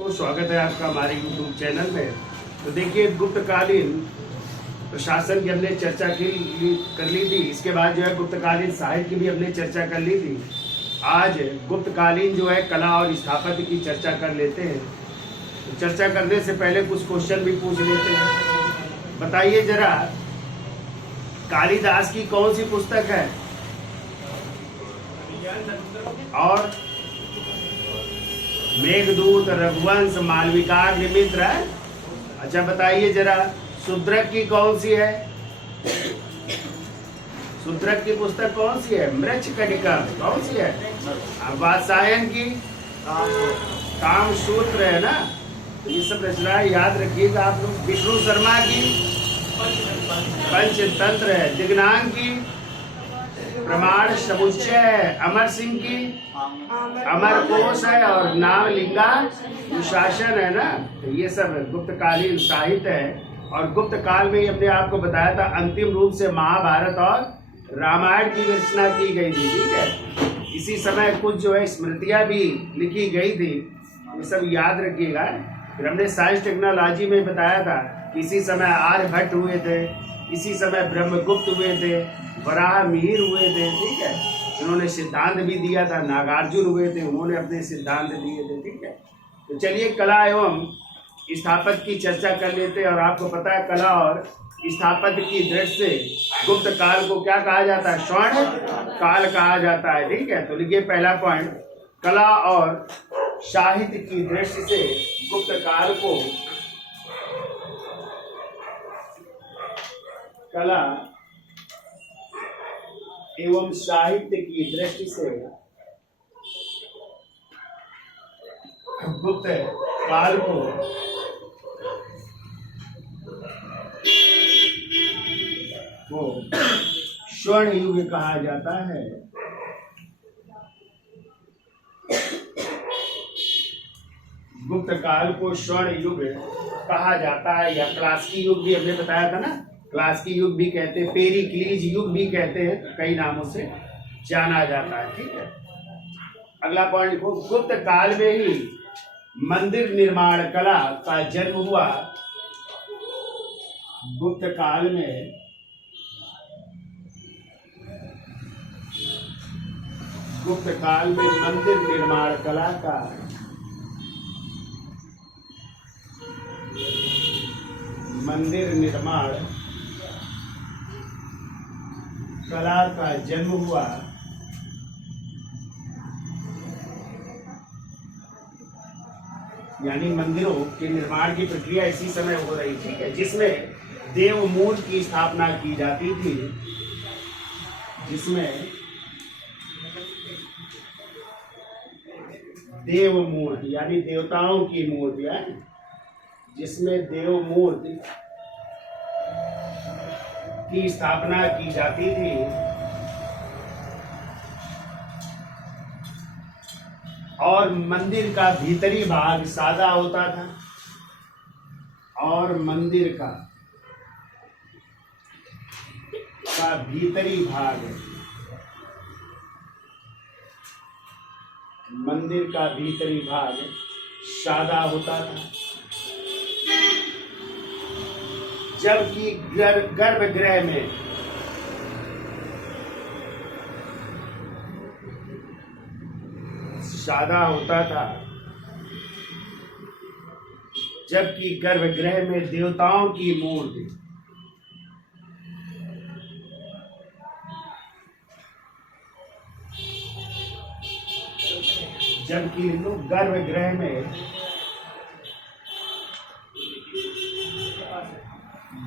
तो स्वागत है आपका हमारे YouTube चैनल में। तो देखिए, गुप्तकालीन प्रशासन की हमने चर्चा कर ली थी। इसके बाद जो है गुप्तकालीन साहित्य की भी हमने चर्चा कर ली थी। आज गुप्तकालीन जो है कला और स्थापत्य की चर्चा कर लेते हैं। तो चर्चा करने से पहले कुछ क्वेश्चन भी पूछ लेते हैं। बताइए जरा, कालिदास की कौन सी पुस्तक है? और मेघदूत, रघुवंश, मालविकाग्निमित्र। अच्छा बताइए जरा, शूद्रक की कौन सी है? शूद्रक की पुस्तक कौन सी है? मृच्छकटिका कौन सी है? वात्सायन की कामसूत्र है ना। तो ये सब रचनाएं याद रखिएगा आप लोग। विष्णु शर्मा की पंचतंत्र है। दिग्नांग की प्रमाण समुच्चय है। अमर सिंह की अमर कोश है। और नामलिंगा अनुशासन है ना। तो ये सब गुप्तकालीन साहित्य है। और गुप्त काल में ही हमने आपको बताया था अंतिम रूप से महाभारत और रामायण की रचना की गई थी। ठीक है, इसी समय कुछ जो है स्मृतियां भी लिखी गई थी। ये सब याद रखिएगा। फिर हमने साइंस टेक्नोलॉजी में बताया था कि इसी समय आर्यभट्ट हुए थे, इसी समय ब्रह्मगुप्त हुए थे, वराह मिहिर हुए थे। ठीक है, उन्होंने सिद्धांत भी दिया था। नागार्जुन हुए थे, उन्होंने अपने सिद्धांत दिए थे। ठीक है, तो चलिए कला एवं स्थापत्य की चर्चा कर लेते हैं। और आपको पता है, कला और स्थापत्य की दृष्टि से गुप्त काल को क्या कहा जाता है? स्वर्ण काल कहा जाता है। ठीक है, तो लिखिए पहला पॉइंट, कला और साहित्य की दृष्टि से गुप्त काल को कला एवं साहित्य की दृष्टि से गुप्त काल को स्वर्ण युग कहा जाता है। गुप्त काल को स्वर्ण युग कहा जाता है, या क्लासिकी युग भी हमने बताया था ना। क्लासिकी युग भी कहते हैं, पेरिक्लीज युग भी कहते हैं, कई नामों से जाना जाता है। ठीक है, अगला पॉइंट लिखो, गुप्त काल में ही मंदिर निर्माण कला का जन्म हुआ। गुप्त काल में मंदिर निर्माण कला का जन्म हुआ। यानी मंदिरों के निर्माण की प्रक्रिया इसी समय हो रही थी। ठीक है, जिसमें देवमूर्ति की स्थापना की जाती थी। देवमूर्ति यानी देवताओं की मूर्ति है, जिसमें देवमूर्ति की स्थापना की जाती थी। और मंदिर का भीतरी भाग सादा होता था। और मंदिर का भीतरी भाग सादा होता था। जबकि गर्भगृह में सादा होता था। जबकि गर्भगृह में देवताओं की मूर्ति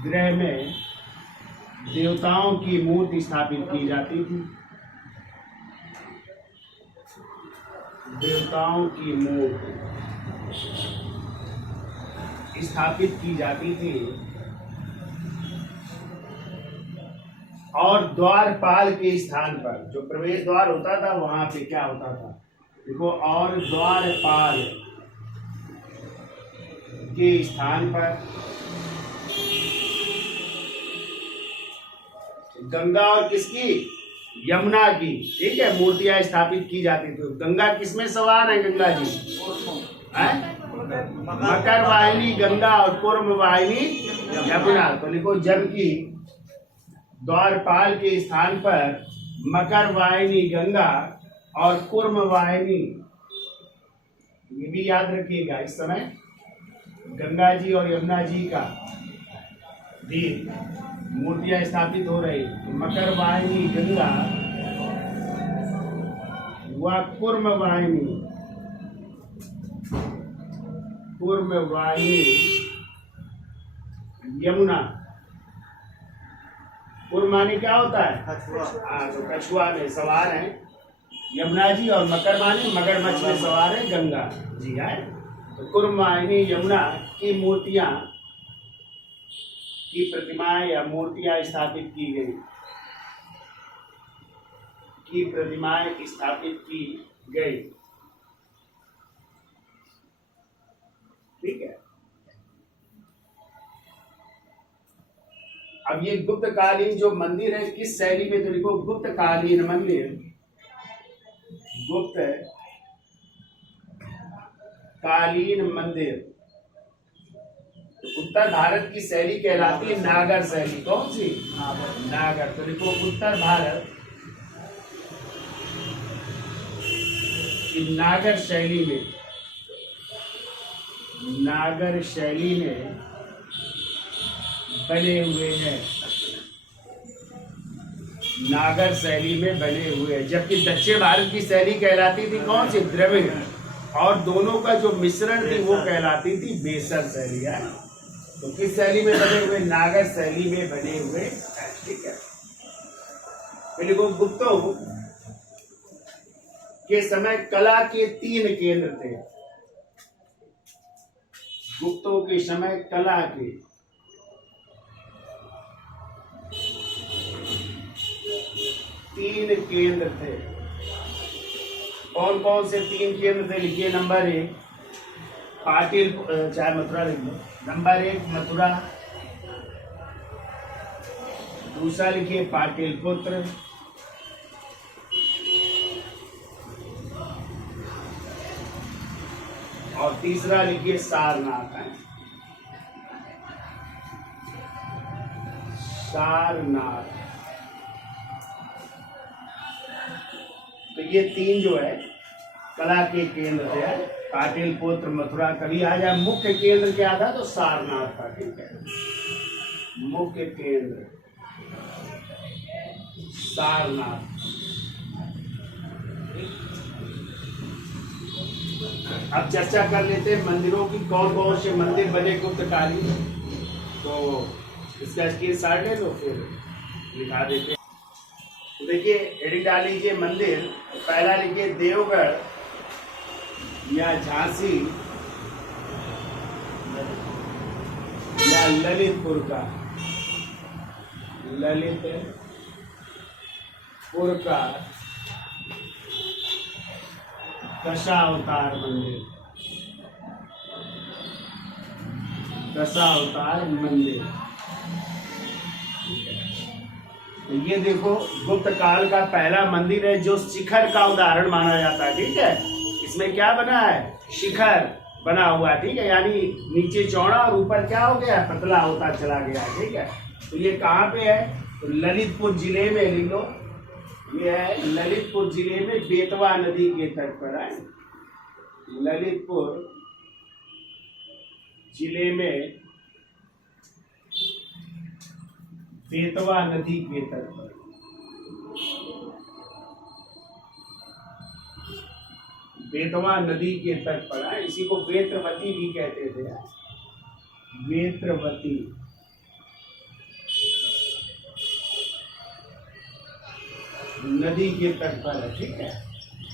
गृह में देवताओं की मूर्ति स्थापित की जाती थी। देवताओं की मूर्ति स्थापित की जाती थी। और द्वारपाल के स्थान पर, जो प्रवेश द्वार होता था, वहां पे क्या होता था? देखो, और द्वारपाल के स्थान पर गंगा और किसकी? यमुना की, ठीक है, मूर्तियां स्थापित की जाती थी। गंगा किसमें सवार है? गंगा जी है मकर वाहिनी गंगा और पूर्व वाहिनी यमुना। तो लिखो जबकि द्वारपाल के स्थान पर मकर वाहिनी गंगा और कूर्म वाहिनी, ये भी याद रखिएगा, इस समय गंगा जी और यमुना जी का भी मूर्तियां स्थापित हो रही। मकर वाहिनी गंगा व कूर्म वाहिनी यमुना। कूर्म माने क्या होता है? हाँ, तो कछुआ में सवार है यमुना जी, और मकर माने मगरमच्छ में सवार है गंगा जी है। तो कूर्म वाहिनी यमुना की मूर्तियां की प्रतिमाएं या मूर्तियां स्थापित की गई, ठीक है। अब ये गुप्त कालीन जो मंदिर है किस शैली में? तो लिखो गुप्त कालीन मंदिर, गुप्त कालीन मंदिर उत्तर भारत की शैली कहलाती है नागर शैली। कौन सी? नागर। तो लिखो उत्तर भारत की नागर शैली में बने हुए हैं, नागर शैली में बने हुए हैं। जबकि दक्षिण भारत की शैली कहलाती थी कौन सी? द्रविड़। और दोनों का जो मिश्रण थी वो कहलाती थी बेसर शैली है। तो किस शैली में बने हुए? नागर शैली में बने हुए, ठीक है। देखो गुप्तों के समय कला के 3 केंद्र थे। गुप्तों के समय कला के 3 केंद्र थे। कौन कौन से 3 केंद्र थे? लिखिए। नंबर 1 पाटिल, चाहे मथुरा लिख लो। नंबर 1 मथुरा, दूसरा लिखिए पाटिलपुत्र, और तीसरा लिखिए सारनाथ है। सारनाथ। तो ये 3 जो है कला के केंद्र थे। पाटिलपुत्र, मथुरा। कभी आ जाए मुख्य केंद्र क्या था? तो सारनाथ था, ठीक है। मुख्य केंद्र सारनाथ। अब चर्चा कर लेते हैं मंदिरों की। कौन कौन से मंदिर बने गुप्त कालीन? तो इसका स्क्रीनशॉट ले लो, फिर लिखा देते हैं। तो देखिए एडिट डाल लीजिए मंदिर। पहला लिखिए देवगढ़ या झांसी या ललितपुर का, ललितपुर का दशावतार मंदिर, दशावतार मंदिर। तो ये देखो गुप्त काल का पहला मंदिर है जो शिखर का उदाहरण माना जाता है, ठीक है। इसमें क्या बना है? शिखर बना हुआ है, ठीक है। यानी नीचे चौड़ा और ऊपर क्या हो गया? पतला होता चला गया, ठीक है। तो ये कहाँ पे है? तो ललितपुर जिले में, लिख लो। ये है ललितपुर जिले में, बेतवा नदी के तट पर है। ललितपुर जिले में बेतवा नदी के तट पर। बेतवा नदी के तट पर है। इसी को बेत्रवती भी कहते थे। बेत्रवती। नदी के तट पर है, ठीक है।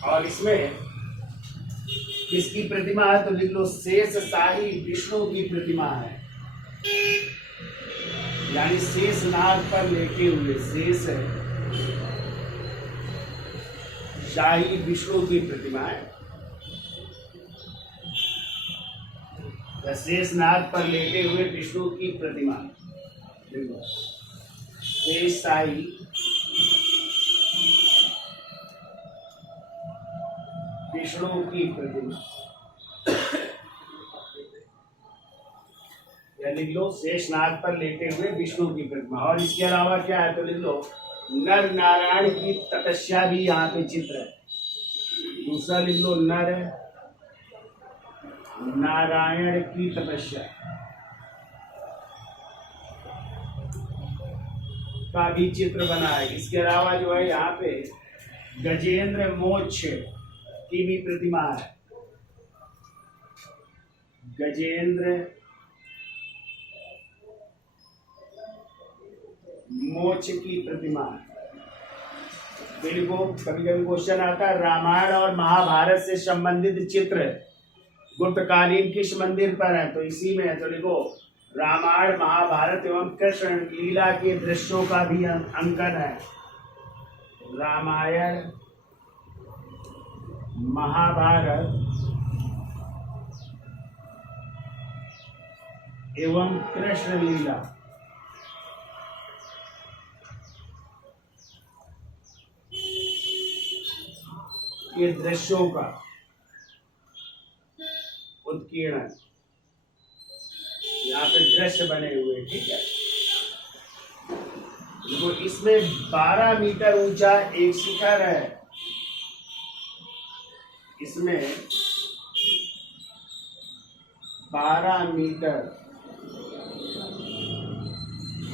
और इसमें किसकी प्रतिमा है? तो लिख लो शेष शाही विष्णु की प्रतिमा है। यानी शेष नाग पर लेटे हुए, शेष शाही विष्णु की प्रतिमा है। शेष नाग पर लेटे हुए विष्णु की प्रतिमा, देखो शेष शाही विष्णु की प्रतिमा। या लिख लो शेषनाग पर लेटे हुए विष्णु की प्रतिमा। और इसके अलावा क्या है तो लिख लो नर नारायण की तपस्या भी यहाँ पे चित्र है। दूसरा लिख लो नर नारायण की तपस्या का भी चित्र बना है। इसके अलावा जो है यहाँ पे गजेंद्र मोक्ष की भी प्रतिमा है। गजेंद्र मोक्ष की प्रतिमा है। बिल्कुल कभी कभी क्वेश्चन आता है रामायण और महाभारत से संबंधित चित्र गुप्तकालीन किस मंदिर पर है, तो इसी में है। तो लिखो रामायण महाभारत एवं कृष्ण लीला के दृश्यों का भी अंकन है। रामायण महाभारत एवं कृष्ण लीला के दृश्यों का उत्कीर्णन यहाँ पे दृश्य बने हुए, ठीक है। तो इसमें 12 मीटर ऊंचा एक शिखर है। इसमें 12 मीटर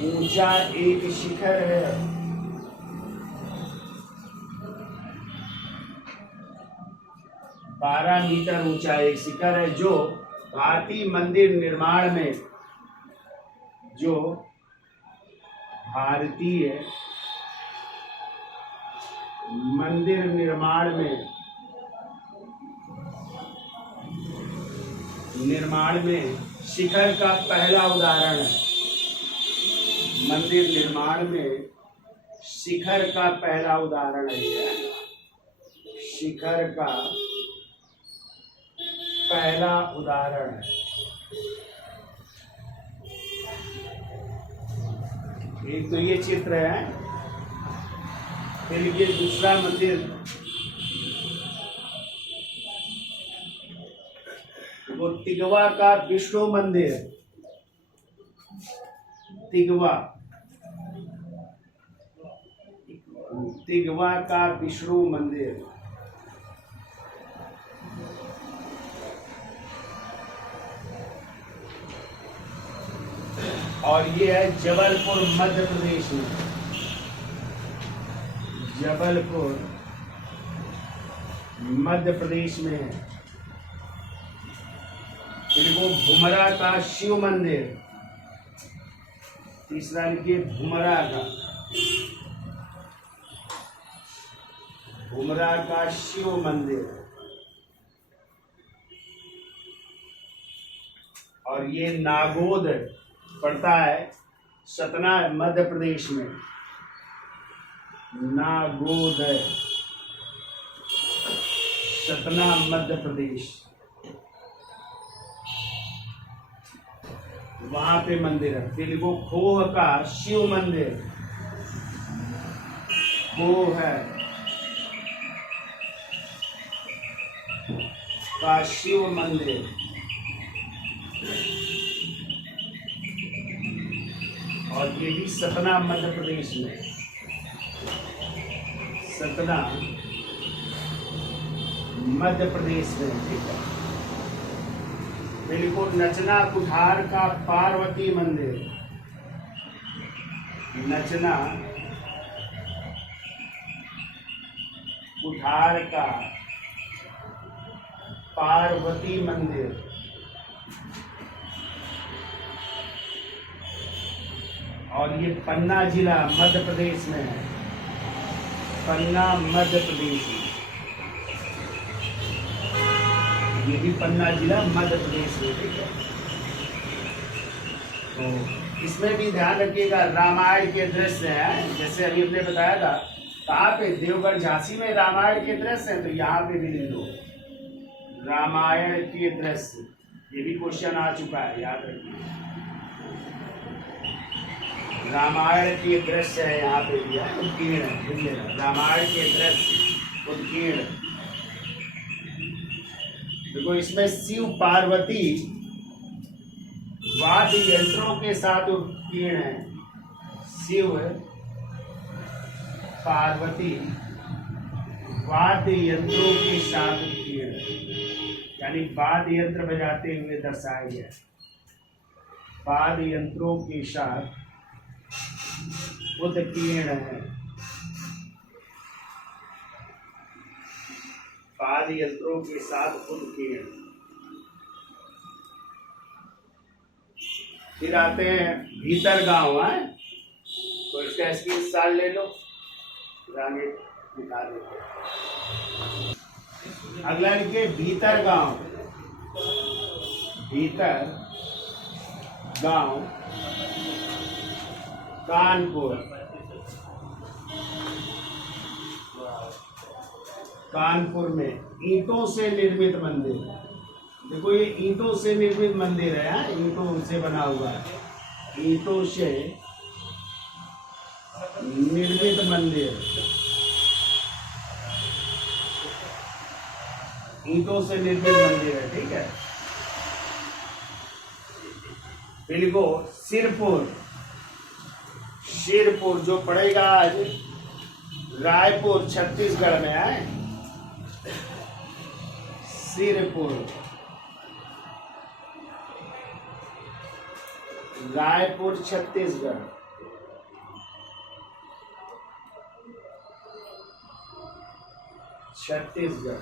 ऊंचा एक शिखर है। 12 मीटर ऊंचा एक शिखर है जो भारतीय मंदिर निर्माण में शिखर का पहला उदाहरण है। मंदिर निर्माण में शिखर का पहला उदाहरण है। यह शिखर का पहला उदाहरण है। एक तो ये चित्र है। फिर ये दूसरा मंदिर, वो तिगवा का विष्णु मंदिर, तिगवा का विष्णु मंदिर। और ये है जबलपुर मध्य प्रदेश में। जबलपुर मध्य प्रदेश में है। फिर वो भुमरा का शिव मंदिर। तीसरा लिखिए भुमरा का शिव मंदिर। और ये नागोद पड़ता है सतना मध्य प्रदेश में। नागोद सतना मध्य प्रदेश, वहां पे मंदिर है। फिर वो खोह का शिव मंदिर, खोह है का शिव मंदिर। और ये भी सतना मध्य प्रदेश में। सतना मध्य प्रदेश में, ठीक है। बिल्कुल नचना कुठार का पार्वती मंदिर। नचना कुठार का पार्वती मंदिर। और ये पन्ना जिला मध्य प्रदेश में है। पन्ना मध्य प्रदेश में, ये भी पन्ना जिला मध्य प्रदेश में, ठीक है। तो इसमें भी ध्यान रखिएगा रामायण के दृश्य हैं। जैसे अभी हमने बताया था कहाँ पे देवगढ़ झांसी में रामायण के दृश्य हैं, तो यहाँ पे भी लिख दो रामायण के दृश्य। ये भी क्वेश्चन आ चुका है, याद रखिए। रामायण के दृश्य है यहाँ पे दिया, उत्कीर्ण। रामायण के दृश्य उत्कीर्ण। देखो इसमें शिव पार्वती वाद्य यंत्रों के साथ उत्कीर्ण है। शिव पार्वती वाद्य यंत्रों के साथ उत्कीर्ण है, यानी वाद्य यंत्र बजाते हुए दर्शाया गया। वाद्य यंत्रों के साथ उत्कीर्ण है। वाद्य यंत्रों के साथ उत्कीर्ण। फिर आते हैं भीतर गांव है, तो इसका स्क्रीनशॉट ले लो, आगे निकाल देते। अगला लिखिए भीतर गांव। भीतर गांव कानपुर। कानपुर में ईंटों से निर्मित मंदिर। देखो ये ईंटों से निर्मित मंदिर है, ईंटों से बना हुआ है। ईंटों से निर्मित मंदिर, ईंटों से निर्मित मंदिर है, ठीक है। फिर को सिरपुर। सिरपुर जो पड़ेगा आज रायपुर छत्तीसगढ़ में है। सिरपुर रायपुर छत्तीसगढ़। छत्तीसगढ़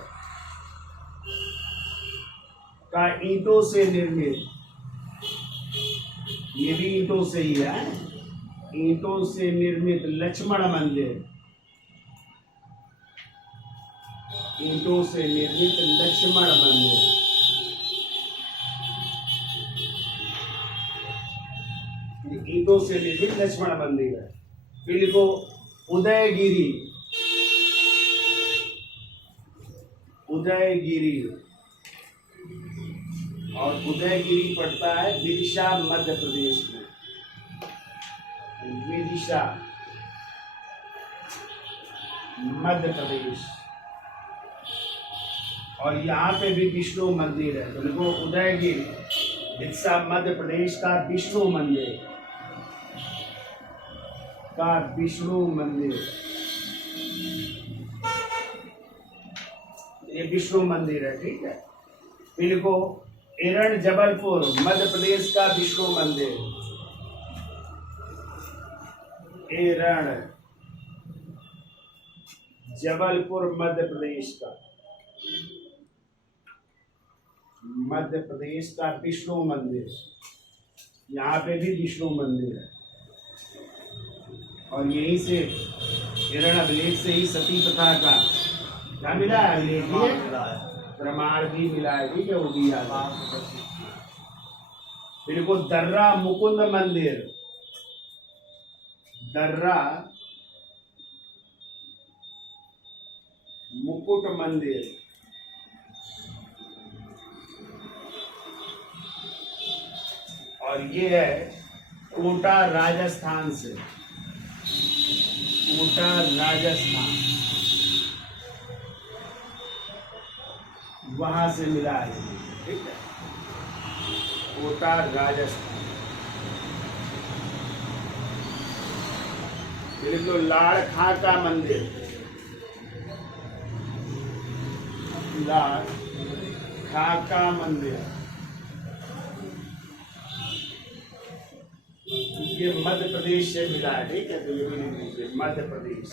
का ईंटों से निर्मित, ये भी ईंटों से ही है, ईंटों से निर्मित लक्ष्मण मंदिर। ईंटों से निर्मित लक्ष्मण मंदिर। ईंटों से निर्मित लक्ष्मण मंदिर है। फिर को उदयगिरी। उदयगिरी, और उदयगिरी पड़ता है विदिशा मध्य प्रदेश में। विदिशा मध्य प्रदेश, और यहाँ पे भी विष्णु मंदिर है। तो देखो उदयगिरी विदिशा मध्य प्रदेश का विष्णु मंदिर, का विष्णु मंदिर, ये विष्णु मंदिर है, ठीक है। फिर को एरण जबलपुर मध्य प्रदेश का विष्णु मंदिर। एरण जबलपुर मध्य प्रदेश का, मध्य प्रदेश का विष्णु मंदिर, यहाँ पे भी विष्णु मंदिर है। और यहीं से एरण अभिलेख से ही सती प्रथा का क्या मिला है, अभिलेख प्रमाण भी मिला है, ठीक है, वो भी याद है। फिर को दर्रा मुकुंद मंदिर। दर्रा मुकुट मंदिर, और ये है कोटा राजस्थान से। कोटा राजस्थान, वहां से मिला है, ठीक है। कोटा राजस्थान। फिर तो लाड़खा का मंदिर। लाड़खा का मंदिर, ये मध्य प्रदेश से मिला है, ठीक है। तो ये भी लिख लीजिए मध्य प्रदेश।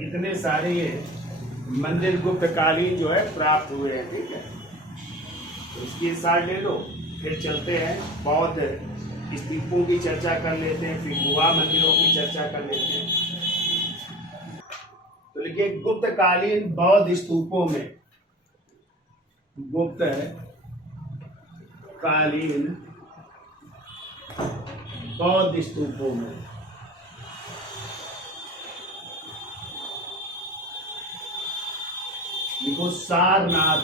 इतने सारे ये मंदिर गुप्तकालीन जो है प्राप्त हुए हैं, ठीक है। तो इसकी साथ ले लो। फिर चलते हैं बौद्ध स्तूपों की चर्चा कर लेते हैं, फिर गुहा मंदिरों की चर्चा कर लेते हैं। तो लिखिए गुप्तकालीन बौद्ध स्तूपों में, गुप्त कालीन बौद्ध स्तूपों में देखो सारनाथ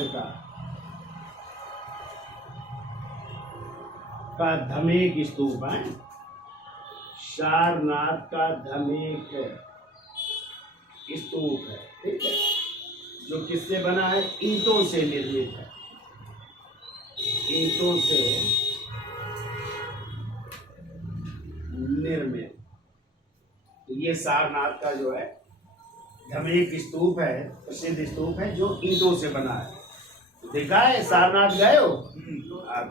का धमेक स्तूप है। सारनाथ का धमेक स्तूप है, ठीक है, जो किससे बना है, ईंटों से निर्मित है। ईंटों से निर्मित। ये सारनाथ का जो है एक स्तूप है, प्रसिद्ध स्तूप है जो ईंटों से बना है। देखा है सारनाथ गए हो?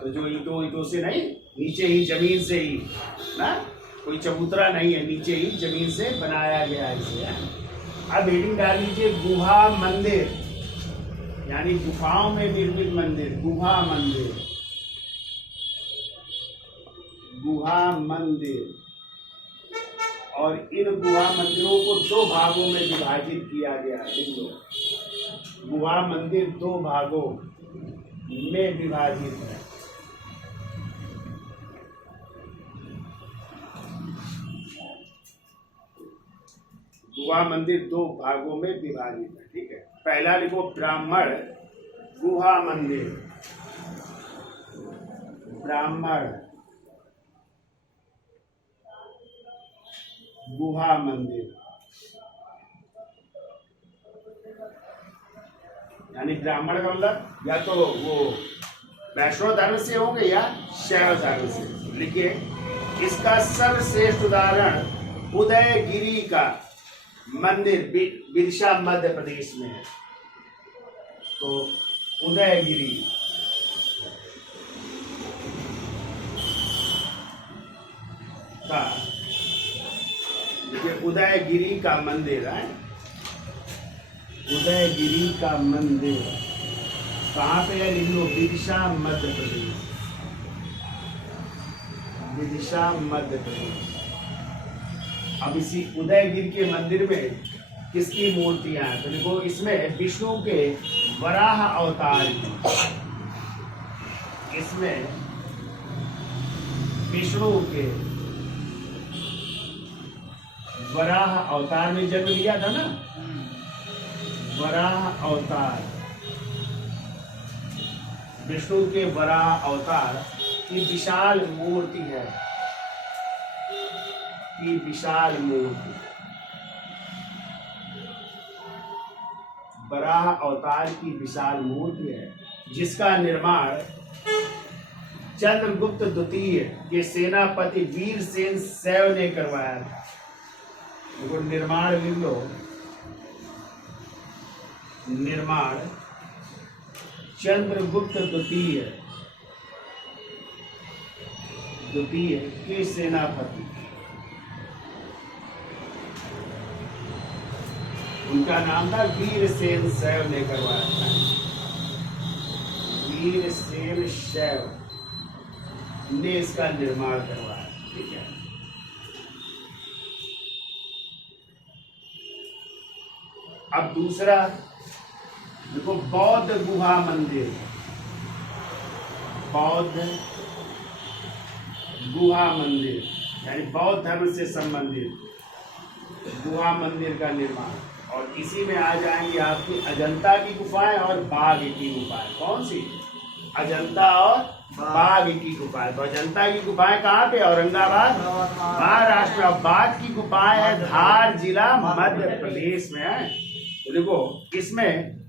तो जो ईंटों से नहीं, नीचे ही जमीन से ही ना, कोई चबूतरा नहीं है, नीचे ही जमीन से बनाया गया है इसे। अब हेडिंग डाल लीजिए गुहा मंदिर, यानी गुफाओं में निर्मित मंदिर, गुहा मंदिर, गुहा मंदिर। और इन गुहा मंदिरों को 2 भागों में विभाजित किया गया है। गुहा मंदिर 2 भागों में विभाजित है। गुहा मंदिर 2 भागों में विभाजित है, ठीक है। पहला लिखो ब्राह्मण गुहा मंदिर, ब्राह्मण गुहा मंदिर, यानी ब्राह्मण का मतलब या तो वो वैष्णव धर्म से होंगे या शैव धर्म से। लिखिए, इसका सर्वश्रेष्ठ उदाहरण उदयगिरी का मंदिर बिरसा मध्य प्रदेश में है। तो उदयगिरी का, ये उदयगिरी का मंदिर है। उदयगिरी का मंदिर कहाँ पे है? लिखो विदिशा मध्य प्रदेश, विदिशा मध्य प्रदेश। अब इसी उदयगिरी के मंदिर में किसकी मूर्तियां हैं? तो देखो, इसमें विष्णु के वराह अवतार की, इसमें विष्णु के वराह अवतार में जन्म लिया था ना, वराह अवतार, विष्णु के वराह अवतार की विशाल मूर्ति है, की विशाल मूर्ति, वराह अवतार की विशाल मूर्ति है, जिसका निर्माण चंद्रगुप्त द्वितीय के सेनापति वीरसेन शैव ने करवाया था। देखो, निर्माण लिख लो, निर्माण चंद्रगुप्त द्वितीय के सेनापति, उनका नाम था वीरसेन शैव ने करवाया था। वीरसेन शैव ने इसका निर्माण करवाया, ठीक है। अब दूसरा देखो, बौद्ध गुहा मंदिर, बौद्ध गुहा मंदिर, यानी बौद्ध धर्म से संबंधित गुहा मंदिर का निर्माण। और इसी में आ जाएंगी आपकी अजंता की गुफाएं और बाघ की गुफाएं। कौन सी? अजंता और बाघ की गुफाएं। तो अजंता की गुफाएं कहाँ पे? औरंगाबाद, महाराष्ट्र। और बाघ की गुफाएं है धार जिला, मध्य प्रदेश में है। तो देखो, इसमें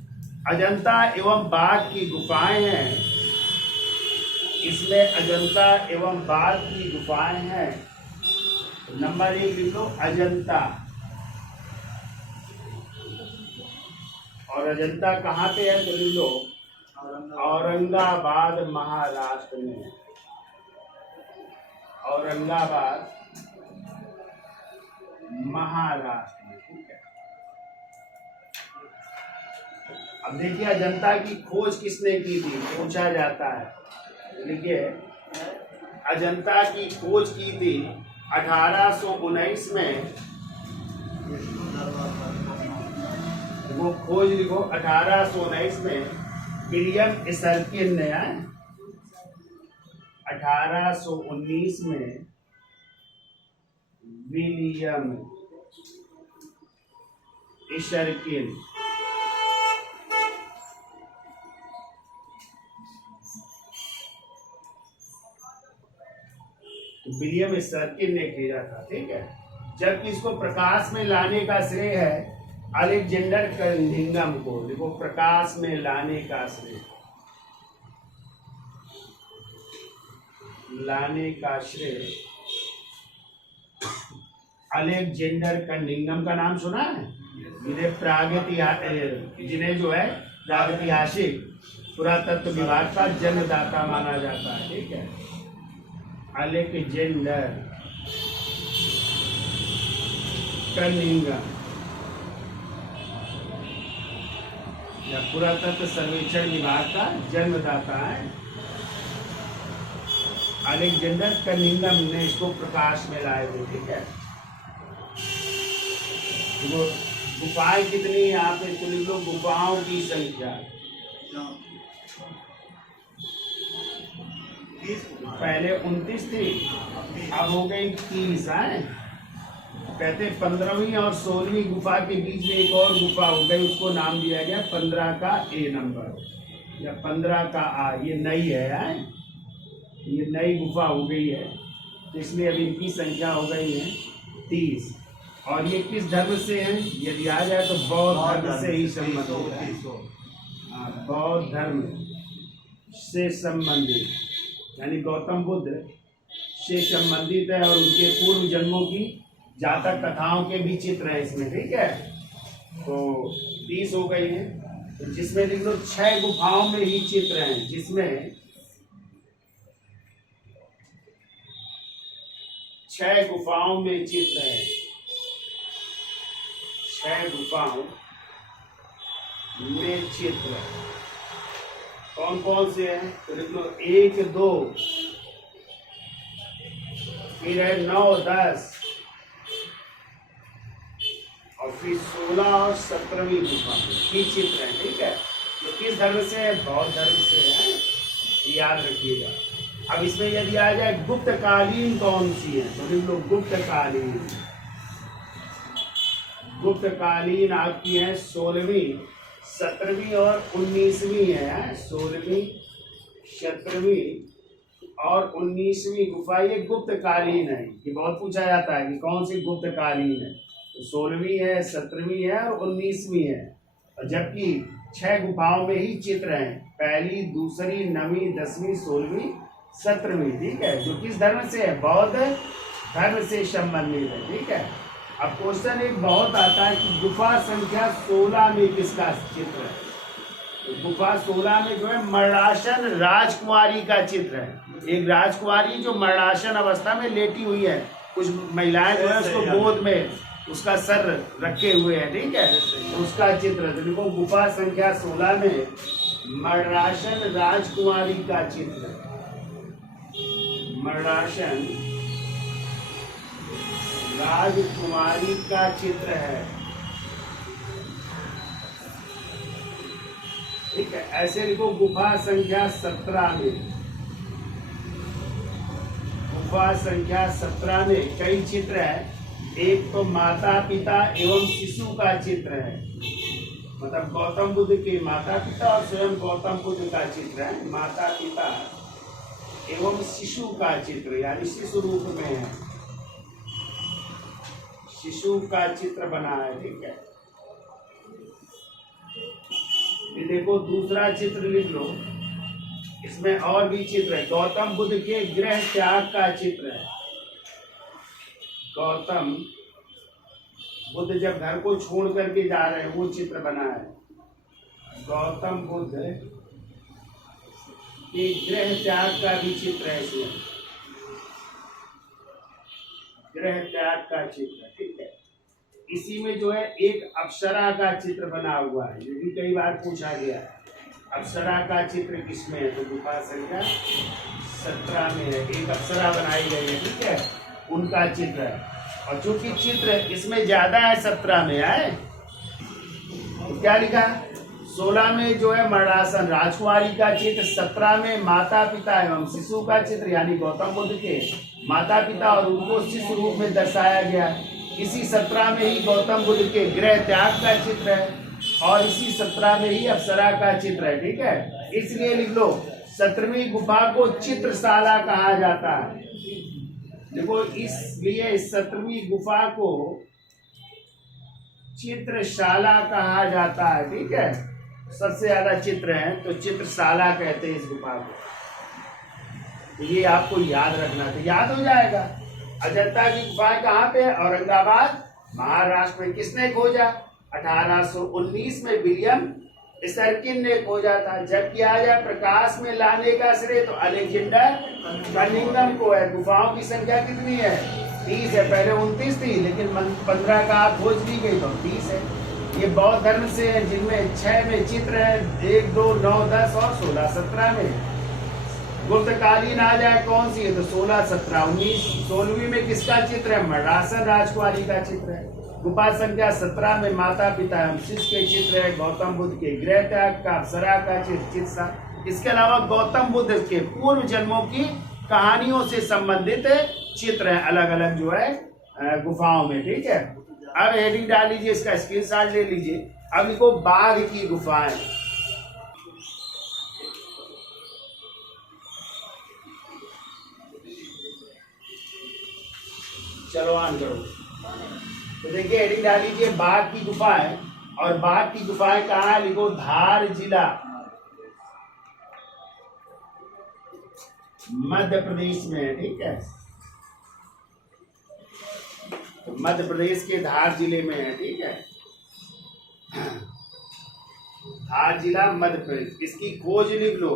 अजंता एवं बाघ की गुफाएं हैं, इसमें अजंता एवं बाघ की गुफाएं हैं। नंबर 1 लिख लो, अजंता। और अजंता कहाँ पे है? तो लिख लो औरंगाबाद, महाराष्ट्र में। औरंगाबाद, महाराष्ट्र में, ठीक है। अब देखिए, अजंता की खोज किसने की थी, पूछा जाता है। देखिए, अजंता की खोज की थी 1819 में। वो खोज लिखो, 1819 में विलियम सर्किन ने, 1819 में विलियम सर्किन विलियम सर्किन ने किया था, ठीक है। जबकि इसको प्रकाश में लाने का श्रेय है अलेक्जेंडर कर्निंघम को। देखो, प्रकाश में लाने का श्रेय लाने का श्रेय अलेक्जेंडर कनिंघम का नाम सुना है? जिन्हें जो है प्रागैतिहासिक पुरातत्व विभाग का जन्मदाता माना जाता है। ठीक है, अलेक्जेंडर कनिंघम या पुरातत्व सर्वेक्षण विभाग का जन्मदाता है। अलेक्जेंडर कनिंघम ने इसको प्रकाश में लाए थे। ठीक है, गुफाएं कितनी यहाँ पे तो लिख लो, गुफाओं की संख्या पहले 29 थी, अब हो गई 30 है। कहते 15वीं और 16वीं गुफा के बीच में एक और गुफा हो गई, उसको नाम दिया गया 15 का ए नंबर या 15 का आ। ये नई है, ये नई गुफा हो गई है, तो इसलिए अब इनकी संख्या हो गई है 30। और ये किस धर्म से है? यदि आ जाए तो बौद्ध धर्म से ही संबंधित है। बौद्ध धर्म से संबंधित, यानी गौतम बुद्ध से संबंधित है, और उनके पूर्व जन्मों की जातक कथाओं के भी चित्र हैं इसमें। ठीक है, तो 30 हो गई है। तो जिसमें लिख लो 6 गुफाओं में ही चित्र हैं, जिसमें 6 गुफाओं में चित्र है। 6 गुफाओं में चित्र कौन कौन से हैं? तो लिख लो 1, 2, फिर है 9, 10 और फिर 16 और 17वीं गुफा की चित्र है। ठीक है, तो किस धर्म से है? बौद्ध धर्म से है, याद रखिएगा। अब इसमें यदि आ जाए गुप्तकालीन कौन सी है, तो लिख लो गुप्तकालीन। गुप्तकालीन आपकी है 16वीं, 17वीं और 19वीं है। 16वीं, 17वीं और 19वीं गुफा ये गुप्तकालीन है। ये बहुत पूछा जाता है कि कौन सी गुप्तकालीन है, तो 16वीं है, 17वीं है और 19वीं है। और जबकि 6 गुफाओं में ही चित्र हैं, पहली, दूसरी, 9वीं, 10वीं, 16वीं, 17वीं। ठीक है, जो किस धर्म से है? बौद्ध धर्म से संबंधित है। ठीक है, अब क्वेश्चन एक बहुत आता है कि गुफा संख्या 16 में किसका चित्र है? तो गुफा 16 में जो है मरणासन राजकुमारी का चित्र है। एक राजकुमारी जो मरणासन अवस्था में लेटी हुई है, कुछ महिलाएं जो है उसको गोद में उसका सर रखे हुए हैं। ठीक है, तो उसका चित्र है। तो देखो गुफा संख्या 16 में मरणासन राजकुमारी का चित्र है। मरणासन राजकुमारी का चित्र है। ठीक है, ऐसे लिखो गुफा संख्या 17 में। गुफा संख्या 17 में कई चित्र है। एक तो माता पिता एवं शिशु का चित्र है, मतलब गौतम बुद्ध के माता पिता और स्वयं गौतम बुद्ध का चित्र है। माता पिता एवं शिशु का चित्र, यानी शिशु रूप में है, शिशु का चित्र बना है। ठीक है, ये देखो दूसरा चित्र लिख लो, इसमें और भी चित्र है। गौतम बुद्ध के गृह त्याग का चित्र है। गौतम बुद्ध जब घर को छोड़ करके जा रहे हैं वो चित्र बना है। गौतम बुद्ध के गृह त्याग का भी चित्र है इसमें, गृह त्याग का चित्र। ठीक है, इसी में जो है एक अप्सरा का चित्र बना हुआ है, ये भी कई बार पूछा गया है। अप्सरा का चित्र किसमें है? तो गुफा संख्या 17 में है, एक अप्सरा बनाई गई है। ठीक है, उनका चित्र है। और चूंकि चित्र इसमें ज्यादा है, 17 में है, तो क्या लिखा? 16 में जो है मरणासन राजकुमारी का चित्र, 17 में माता पिता एवं शिशु का चित्र, यानी गौतम बुद्ध के माता पिता और उनको शिशु रूप में दर्शाया गया। इसी 17 में ही गौतम बुद्ध के गृह त्याग का चित्र है, और इसी 17 में ही अप्सरा का चित्र है। ठीक है, इसलिए लिख लो 17वीं गुफा को चित्रशाला कहा जाता है। देखो, इसलिए इस 17वीं गुफा को चित्रशाला कहा जाता है। ठीक है, सबसे ज्यादा चित्र हैं तो चित्रशाला कहते हैं इस गुफा को। तो ये आपको याद रखना, तो याद हो जाएगा। अजंता की गुफाएं कहाँ पे है? औरंगाबाद, महाराष्ट्र में। किसने खोजा? 1819 में विलियम सर्किन ने खोजा था। जबकि आ जाए प्रकाश में लाने का श्रेय तो अलेक्जेंडर कनिंघम को है। गुफाओं की संख्या कितनी है? 30 है। पहले 29 थी, लेकिन 15 का खोज ली गई तो 30 है। ये बौद्ध धर्म से है, जिनमें 6 में चित्र है, 1, 2, 9, 10 और 16, 17 में। गुप्तकालीन आ जाए कौन सी है? तो 16, 17, 19। 16वीं में किसका चित्र है? मद्रासन राजकुमारी का चित्र है। गुफा संख्या 17 में माता पिता एवं शिष्य के चित्र है। गौतम बुद्ध के गृह त्याग का, अप्सरा का चित्र। इसके अलावा गौतम बुद्ध के पूर्व जन्मों की कहानियों से संबंधित चित्र है अलग अलग जो है गुफाओं में। ठीक है, अब हेडिंग डाल लीजिए, इसका स्क्रीनशॉट ले लीजिए। अब लिखो बाघ की गुफाएं। चलो ऑन करो। तो देखिए हेडिंग डाल लीजिए बाघ की गुफाएं। और बाघ की गुफाएं कहाँ है? लिखो धार जिला, मध्य प्रदेश में है। ठीक है, तो मध्य प्रदेश के धार जिले में है। ठीक है, धार जिला मध्य प्रदेश। इसकी खोज लिख लो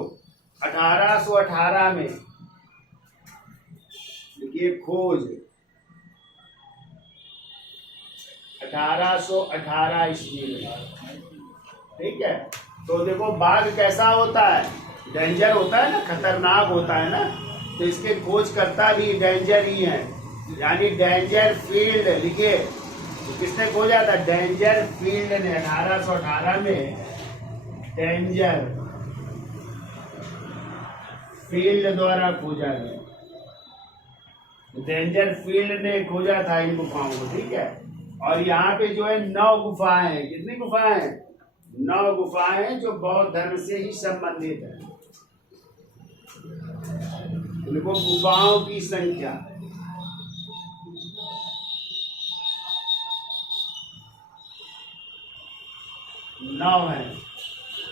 1818 में। देखिए खोज 1818 ईस्वी में। ठीक है, तो देखो बाघ कैसा होता है? डेंजर होता है ना, खतरनाक होता है ना, तो इसके खोज करता भी डेंजर ही है, यानी डेंजर फील्ड। लिखिए तो किसने खोजा था? डेंजर फील्ड ने 1818 में डेंजर फील्ड द्वारा खोजा गया। डेंजर फील्ड ने खोजा था इन गुफाओं को। ठीक है, और यहाँ पे जो है 9 गुफाएं हैं। कितनी गुफाएं हैं? 9 गुफाएं हैं जो बौद्ध धर्म से ही संबंधित है। देखो गुफाओं की संख्या 9 है,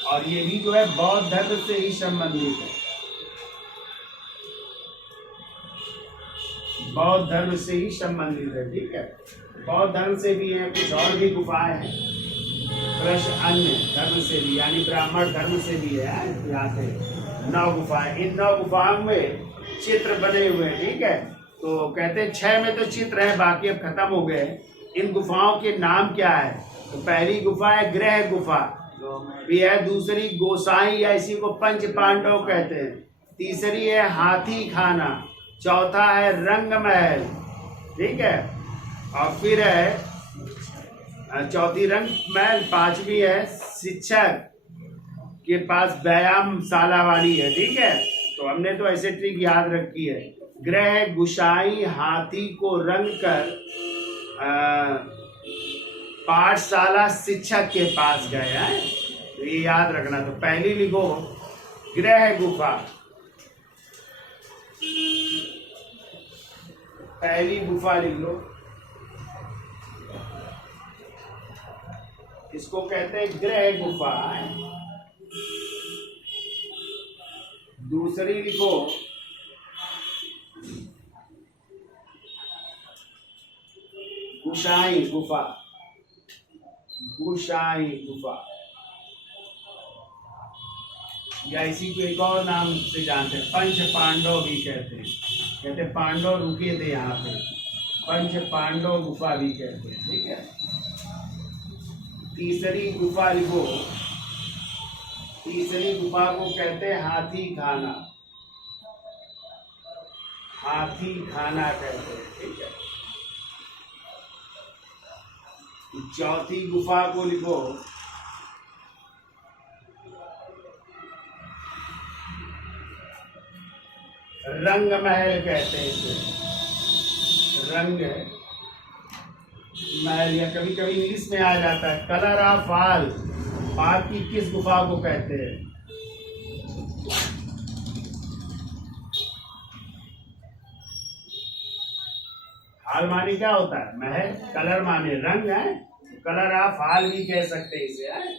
और ये भी जो है बौद्ध धर्म से ही संबंधित है। बौद्ध धर्म से ही संबंधित है। ठीक है, बौद्ध धर्म से भी है, कुछ और भी गुफाएं हैं, प्लस अन्य धर्म से भी, यानी ब्राह्मण धर्म से भी है। यहाँ पे 9 गुफाएं। इन 9 गुफाओं में चित्र बने हुए हैं। ठीक है, तो कहते हैं 6 में तो चित्र है, बाकी अब खत्म हो गए। इन गुफाओं के नाम क्या है? तो पहली गुफा है गृह गुफा भी है, दूसरी गोसाई या इसी को पंच पांडव कहते हैं, तीसरी है हाथी खाना, चौथा है रंग महल। ठीक है, और फिर है चौथी रंग महल, 5वीं है शिक्षक के पास व्यायाम शाला वाली है। ठीक है, तो हमने तो ऐसे ट्रिक याद रखी है। गृह गुसाई हाथी को रंग कर पाठशाला शिक्षक के पास गए हैं, तो ये याद रखना। तो पहली लिखो गृह गुफा, पहली गुफा लिख लो, इसको कहते हैं गृह गुफा। दूसरी लिखो गुसाई गुफा, गुसाई गुफा, या इसी को एक और नाम से जानते हैं, पंच पांडव भी कहते हैं। कहते हैं पांडव रुके थे यहाँ पे, पंच पांडव गुफा भी कहते हैं। ठीक है, तीसरी गुफा लिखो, तीसरी गुफा को कहते हैं हाथी खाना, हाथी खाना कहते हैं। ठीक है, चौथी गुफा को लिखो रंग महल कहते हैं इसे, रंग महल, या कभी कभी इंग्लिश में आ जाता है कलर ऑफ फॉल। बाघ की किस गुफा को कहते हैं? हाल माने क्या होता है? महल। कलर माने रंग है, कलर ऑफ हाल भी कह सकते हैं इसे है।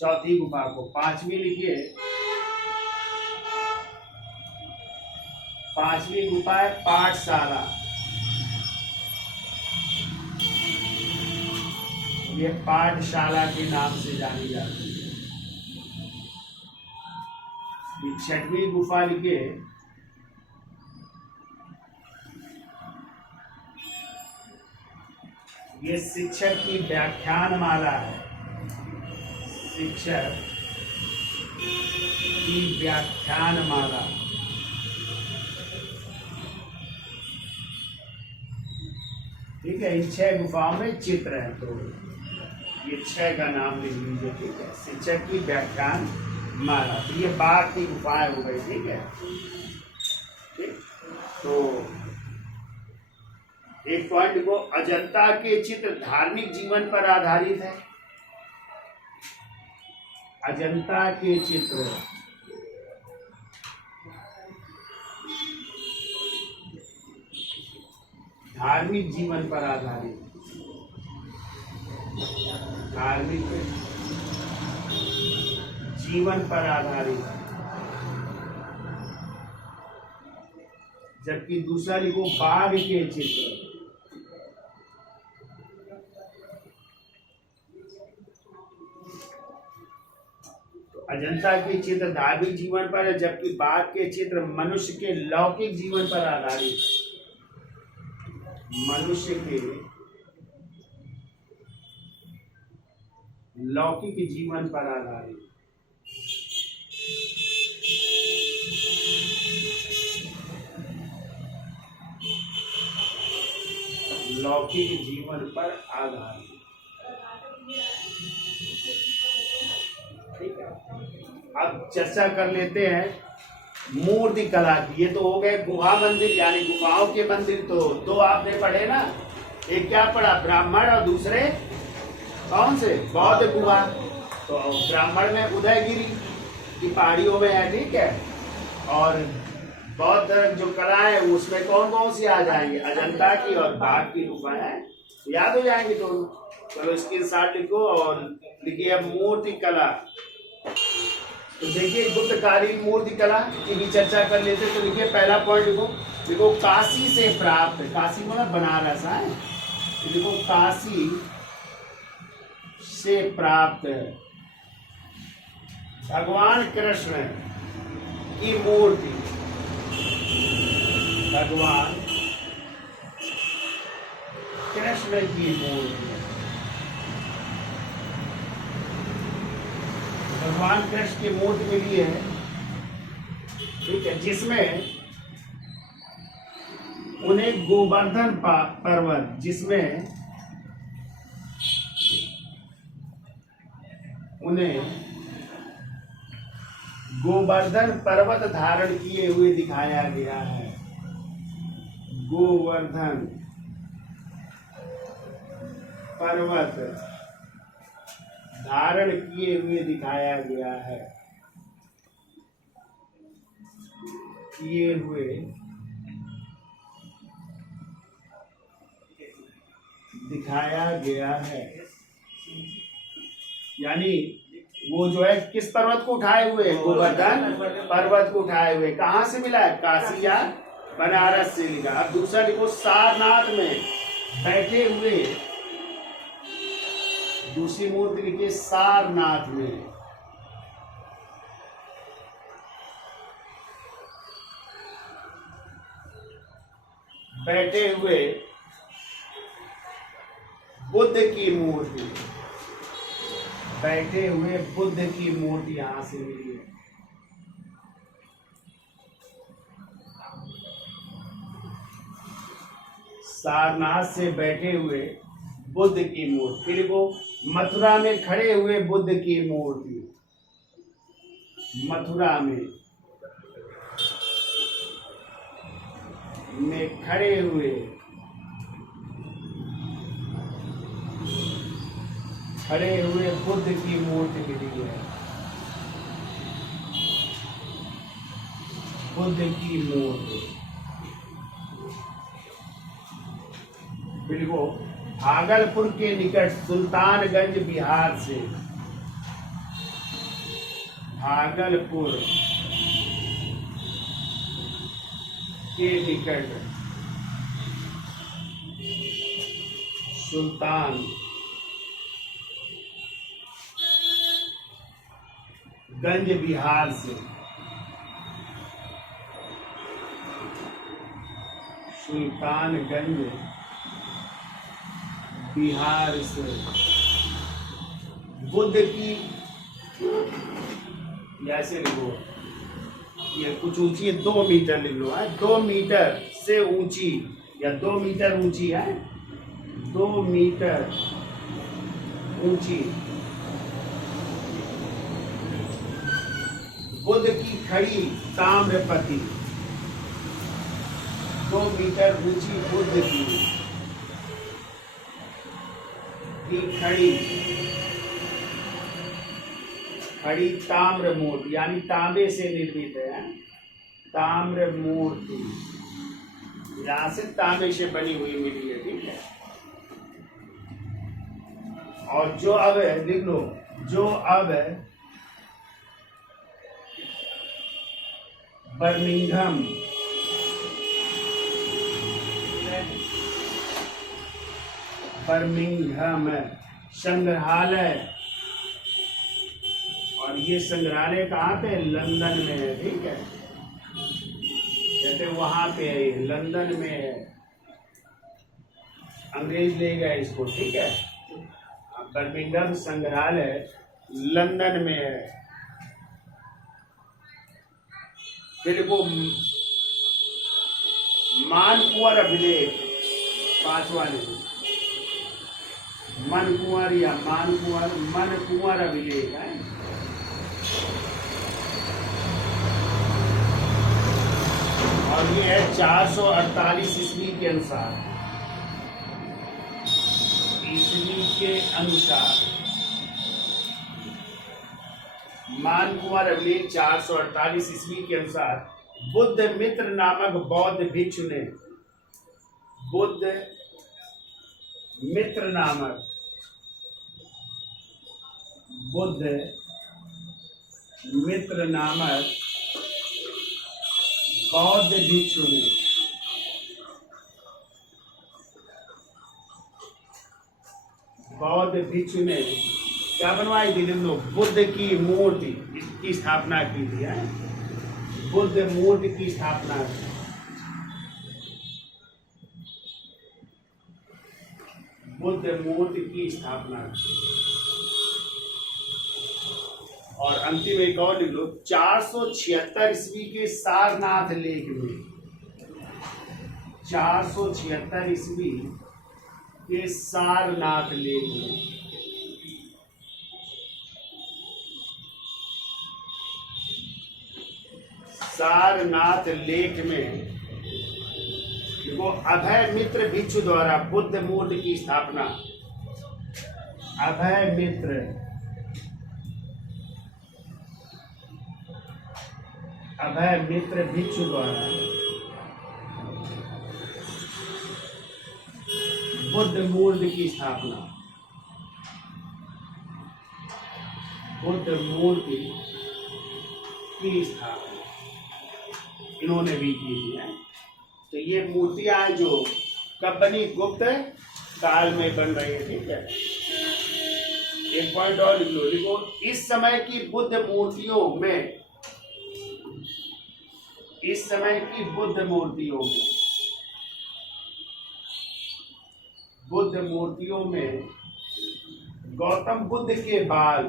चौथी गुफा को। 5वीं लिखिए 5वीं गुफा है पाठशाला। ये पाठशाला के नाम से जानी जाती है। ये 6वीं गुफा लिखे ये शिक्षक की व्याख्यान माला है। शिक्षक की व्याख्यान माला। ठीक है, इन 6 गुफाओं में चित्र है, तो ये 6 का नाम लिख लीजिए। ठीक है, शिक्षक की व्याख्यान माला। तो ये बाघ की गुफाएं हो गई। ठीक है, ठीक। तो एक पॉइंट को, अजंता के चित्र धार्मिक जीवन पर आधारित है। अजंता के चित्र धार्मिक जीवन पर आधारित। धार्मिक जीवन पर आधारित। जबकि दूसरा लिखो बाघ के चित्र। अजंता के चित्र धार्मिक जीवन पर है, जबकि बाघ के चित्र मनुष्य के लौकिक जीवन पर आधारित है। मनुष्य के लौकिक जीवन पर आधारित। लौकिक जीवन पर आधारित। ठीक है, अब चर्चा कर लेते हैं मूर्ति कला की। ये तो हो गए गुहा मंदिर, यानी गुफाओं के मंदिर। तो 2 आपने पढ़े ना, एक क्या पढ़ा, ब्राह्मण, और दूसरे कौन से, बौद्ध गुहा। तो ब्राह्मण में उदयगिरी की पहाड़ियों में है। ठीक है, और बौद्ध जो कला है उसमें कौन कौन सी आ जाएंगे, अजंता की और बाघ की गुफाएं याद हो जाएंगी दोनों। चलो इसके साथ लिखो और लिखिए अब मूर्ति कला। तो देखिए गुप्तकालीन मूर्ति कला की भी चर्चा कर लेते। तो देखिए पहला पॉइंट लिखो, देखो काशी से प्राप्त। काशी मतलब बनारस है। देखो काशी से प्राप्त भगवान कृष्ण की मूर्ति। भगवान कृष्ण की मूर्ति। भगवान कृष्ण की मूर्ति मिली है। ठीक है, जिसमें उन्हें गोवर्धन पर्वत, जिसमें उन्हें गोवर्धन पर्वत धारण किए हुए दिखाया गया है। गोवर्धन पर्वत धारण किए हुए दिखाया गया है। किए हुए दिखाया गया है, यानी वो जो है किस पर्वत को उठाए हुए, गोवर्धन पर्वत को उठाए हुए। कहां से मिला है, काशी या बनारस से लिखा। अब दूसरा लिखो सारनाथ में बैठे हुए। दूसरी मूर्ति लिखिए सारनाथ में बैठे हुए बुद्ध की मूर्ति। बैठे हुए बुद्ध की मूर्ति यहां से मिली है। सारनाथ से बैठे हुए बुद्ध की मूर्ति। फिर वो मथुरा में खड़े हुए बुद्ध की मूर्ति। मथुरा में खड़े हुए बुद्ध की मूर्ति मिली है। बुद्ध की मूर्ति। बिल्कुल भागलपुर के निकट सुल्तानगंज बिहार से। भागलपुर के निकट सुल्तान गंज बिहार से सुल्तानगंज बिहार से बुद्ध की, ऐसे लिखो, ये कुछ ऊंची है, 2 मीटर लिख लो है, 2 मीटर से ऊंची या 2 मीटर ऊंची है, 2 मीटर ऊंची बुद्ध की खड़ी ताम्रपति, 2 मीटर ऊंची बुद्ध की खड़ी ताम्र मूर्ति, यानी तांबे से निर्मित है, ताम्र मूर्ति, यहां से तांबे से बनी हुई मिली है, ठीक है। और जो अब लिख लो, जो अब बर्मिंघम संग्रहालय, और ये संग्रहालय कहाँ पे, लंदन में है, ठीक है। जैसे वहां पे है, लंदन में है, अंग्रेज ले गए इसको, ठीक है। बर्मिंघम संग्रहालय लंदन में है। फिर वो मानकुंवर अभिलेख, 5वां लिखो, मनकुंवर या मानकुंवर, मनकुंवर अभिलेख है। और ये है 448 ईस्वी के अनुसार, ईस्वी के अनुसार मानकुंवर अभिलेख 448 ईस्वी के अनुसार बुद्ध मित्र नामक बौद्ध भिक्षु ने, बुद्ध मित्र नामक बौद्ध भिक्षु ने क्या बनवाई थी, लोग बुद्ध की मूर्ति की स्थापना की थी, बुद्ध मूर्ति की स्थापना की। बुद्ध मूर्ति की स्थापना की। और अंतिम एक और लिख लो, 476 ईस्वी के सारनाथ लेख में, 476 ईस्वी के सारनाथ लेख में वो अभय मित्र भिक्षु द्वारा बुद्ध मूर्ति की स्थापना, अभय मित्र भिक्षु द्वारा बुद्ध मूर्ति की स्थापना, इन्होंने भी की है। तो ये मूर्तियां जो कब बनी, गुप्त काल में बन रही है, ठीक है। एक पॉइंट और लिखो, इस समय की बुद्ध मूर्तियों में गौतम बुद्ध के बाल,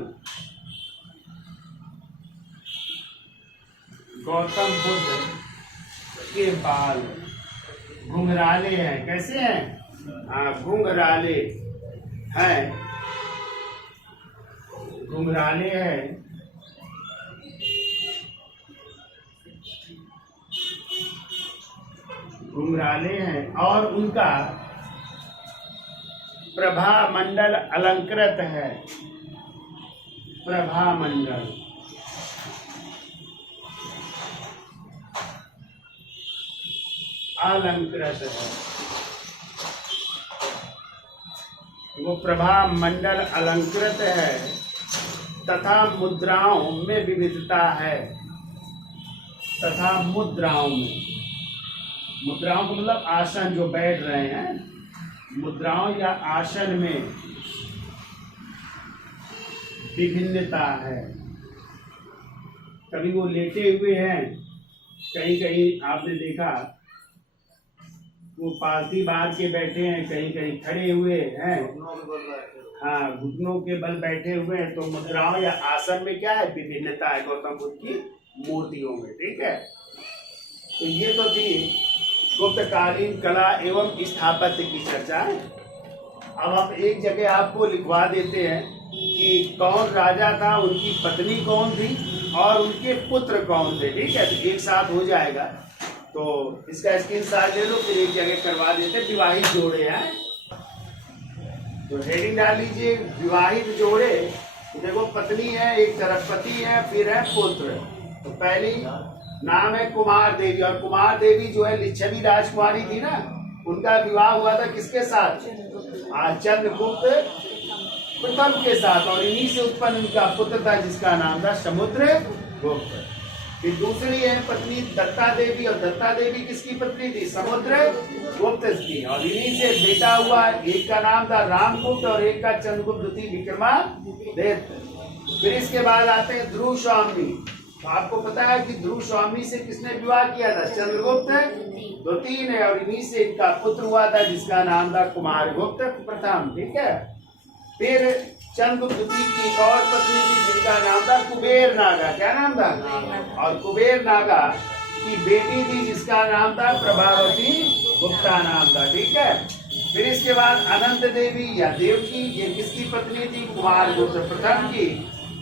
घुंघराले हैं। कैसे हैं? घुंघराले हैं, और उनका प्रभा मंडल अलंकृत है, वो प्रभा मंडल अलंकृत है तथा मुद्राओं में विविधता है, मुद्राओं का मतलब आसन, जो बैठ रहे हैं, मुद्राओं या आसन में विभिन्नता है। कभी वो लेटे हुए हैं, कहीं कहीं आपने देखा वो पालथी बांध के बैठे हैं, कहीं कहीं खड़े हुए हैं, हाँ घुटनों के बल बैठे हुए हैं। तो मुद्राओं या आसन में क्या है, विभिन्नता है गौतम बुद्ध की मूर्तियों में। ठीक है, तो ये तो थी गुप्तकालीन कला एवं स्थापत्य की चर्चा। अब हम एक जगह आपको लिखवा देते हैं कि कौन राजा था, उनकी पत्नी कौन थी और उनके पुत्र कौन थे। ठीक है, तो एक साथ हो जाएगा। तो इसका स्क्रीनशॉट ले लो, फिर एक जगह करवा देते। विवाहित जोड़े हैं, तो हेडिंग डाल लीजिए विवाहित जोड़े। देखो पत्नी है, एक तरफ पति है, फिर है पुत्र। तो पहली नाम है कुमार देवी, और कुमार देवी जो है लिच्छवी राजकुमारी थी ना, उनका विवाह हुआ था किसके साथ, चंद्रगुप्त प्रथम के साथ, और इन्हीं से उत्पन्न उनका पुत्र था जिसका नाम था समुद्रगुप्त। फिर दूसरी है पत्नी दत्ता देवी, और दत्ता देवी किसकी पत्नी थी, समुद्रगुप्त की, और इन्हीं से बेटा हुआ। एक का नाम था रामगुप्त और एक का चंद्रगुप्त द्वितीय विक्रमादित्य। फिर इसके बाद आते हैं ध्रुव स्वामी। तो आपको पता है कि ध्रुव स्वामी से किसने विवाह किया था, चंद्रगुप्त द्वितीय ने, और इन्हीं से इनका पुत्र हुआ था जिसका नाम था कुमारगुप्त प्रथम। ठीक है, फिर चंद्रगुप्त द्वितीय की एक और पत्नी थी जिनका नाम था कुबेर नागा। क्या नाम था, और कुबेर नागा की बेटी थी जिसका नाम था प्रभावती गुप्ता नाम था। ठीक है, फिर इसके बाद अनंत देवी या देवकी, ये किसकी पत्नी थी, कुमारगुप्त प्रथम की,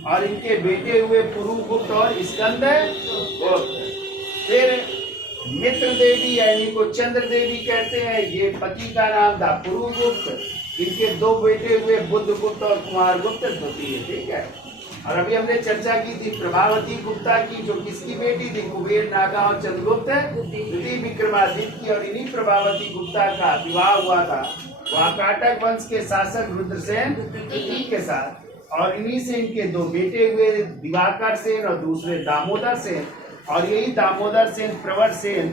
और इनके बेटे हुए पुरुगुप्त और स्कंदगुप्त। फिर मित्र देवी यानी को चंद्र देवी कहते हैं, ये पति का नाम था पुरुगुप्त, इनके दो बेटे हुए बुद्धगुप्त और कुमारगुप्त द्वितीय। ठीक है, और अभी हमने चर्चा की थी प्रभावती गुप्ता की, जो किसकी बेटी थी, कुबेर नागा और चंद्रगुप्त द्वितीय विक्रमादित्य की, और इन्हीं प्रभावती गुप्ता का विवाह हुआ था वाकाटक वंश के शासक रुद्रसेन द्वितीय के साथ, और इन्हीं से इनके दो बेटे हुए दिवाकर सेन और दूसरे दामोदर सेन, और यही दामोदर सेन प्रवर सेन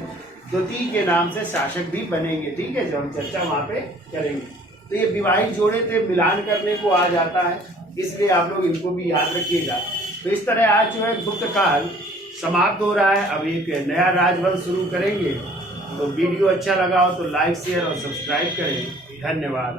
द्वितीय के नाम से शासक भी बनेंगे। ठीक है, जो हम चर्चा वहां पे करेंगे। तो ये विवाहित जोड़े थे, मिलान करने को आ जाता है, इसलिए आप लोग इनको भी याद रखिएगा। तो इस तरह आज जो है गुप्त काल समाप्त हो रहा है, अब एक नया राजवंश शुरू करेंगे। तो वीडियो अच्छा लगा हो तो लाइक शेयर और सब्सक्राइब करें। धन्यवाद।